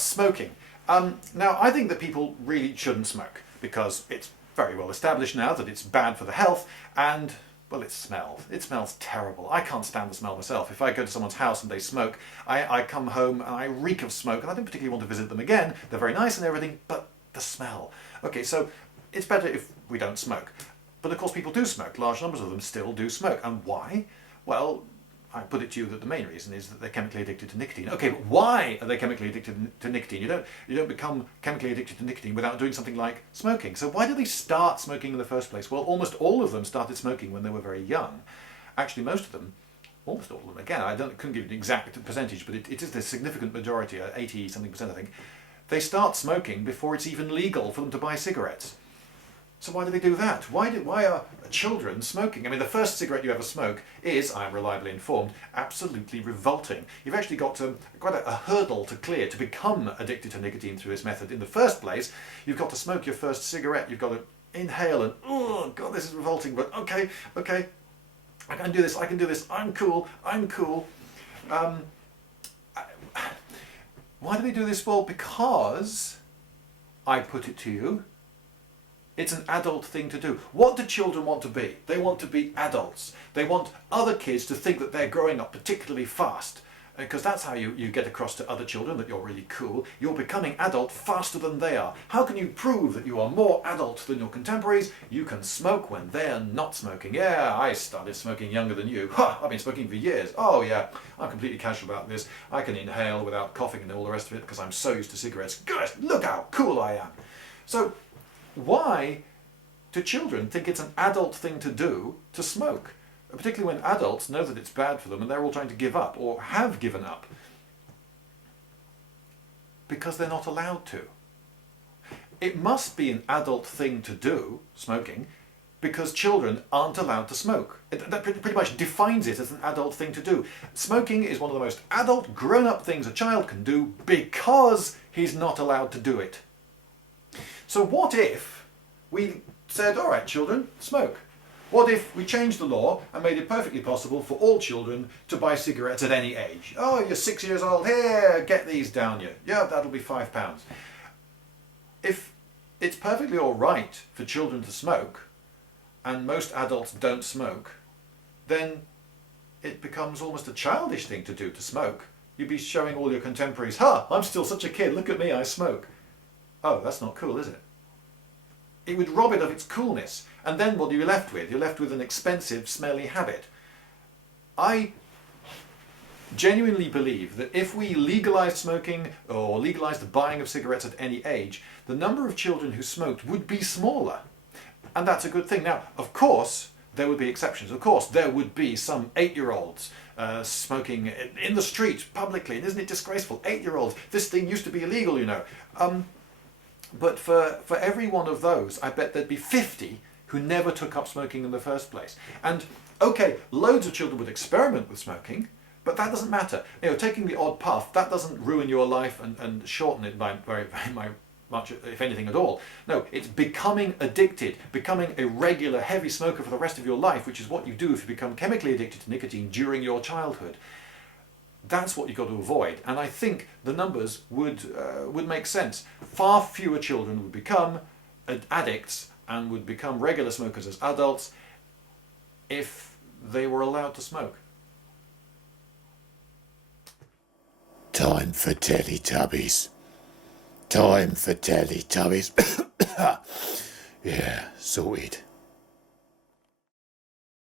smoking. Now, I think that people really shouldn't smoke because it's very well established now that it's bad for the health and, well, it smells. It smells terrible. I can't stand the smell myself. If I go to someone's house and they smoke, I come home and I reek of smoke, and I don't particularly want to visit them again. They're very nice and everything, but the smell. Okay, so it's better if we don't smoke. But of course people do smoke. Large numbers of them still do smoke. And why? Well, I put it to you that the main reason is that they're chemically addicted to nicotine. Okay, but why are they chemically addicted to nicotine? You don't become chemically addicted to nicotine without doing something like smoking. So why did they start smoking in the first place? Well, almost all of them started smoking when they were very young. Actually, most of them, almost all of them, again, couldn't give you an exact percentage, but it is the significant majority, 80-something%, I think. They start smoking before it's even legal for them to buy cigarettes. So why do they do that? Why are children smoking? I mean, the first cigarette you ever smoke is, I'm reliably informed, absolutely revolting. You've actually got quite a hurdle to clear to become addicted to nicotine through this method. In the first place, you've got to smoke your first cigarette. You've got to inhale and, oh God, this is revolting, but okay, I can do this, I'm cool. Why do they do this? Well, because, I put it to you, it's an adult thing to do. What do children want to be? They want to be adults. They want other kids to think that they're growing up particularly fast, because that's how you get across to other children that you're really cool. You're becoming adult faster than they are. How can you prove that you are more adult than your contemporaries? You can smoke when they're not smoking. Yeah, I started smoking younger than you. Ha! I've been smoking for years. Oh yeah, I'm completely casual about this. I can inhale without coughing and all the rest of it because I'm so used to cigarettes. Gosh, look how cool I am. So, why do children think it's an adult thing to do to smoke? Particularly when adults know that it's bad for them and they're all trying to give up or have given up. Because they're not allowed to. It must be an adult thing to do, smoking, because children aren't allowed to smoke. That pretty much defines it as an adult thing to do. Smoking is one of the most adult, grown-up things a child can do because he's not allowed to do it. So what if we said, all right, children, smoke? What if we changed the law and made it perfectly possible for all children to buy cigarettes at any age? Oh, you're 6 years old, here, get these down you. Yeah, that'll be £5. If it's perfectly all right for children to smoke, and most adults don't smoke, then it becomes almost a childish thing to do to smoke. You'd be showing all your contemporaries, ha, I'm still such a kid, look at me, I smoke. Oh, that's not cool, is it? It would rob it of its coolness. And then what are you left with? You're left with an expensive, smelly habit. I genuinely believe that if we legalised smoking or legalised the buying of cigarettes at any age, the number of children who smoked would be smaller. And that's a good thing. Now, of course, there would be exceptions. Of course, there would be some 8-year-olds smoking in the street publicly. And isn't it disgraceful? 8-year-olds. This thing used to be illegal, you know. But for every one of those, I bet there'd be 50 who never took up smoking in the first place. And okay, loads of children would experiment with smoking, but that doesn't matter. You know, taking the odd puff, that doesn't ruin your life and shorten it by very much, if anything at all. No, it's becoming addicted, becoming a regular heavy smoker for the rest of your life, which is what you do if you become chemically addicted to nicotine during your childhood. That's what you've got to avoid, and I think the numbers would make sense. Far fewer children would become addicts and would become regular smokers as adults if they were allowed to smoke. Time for Teletubbies. Time for Teletubbies. Yeah, sorted.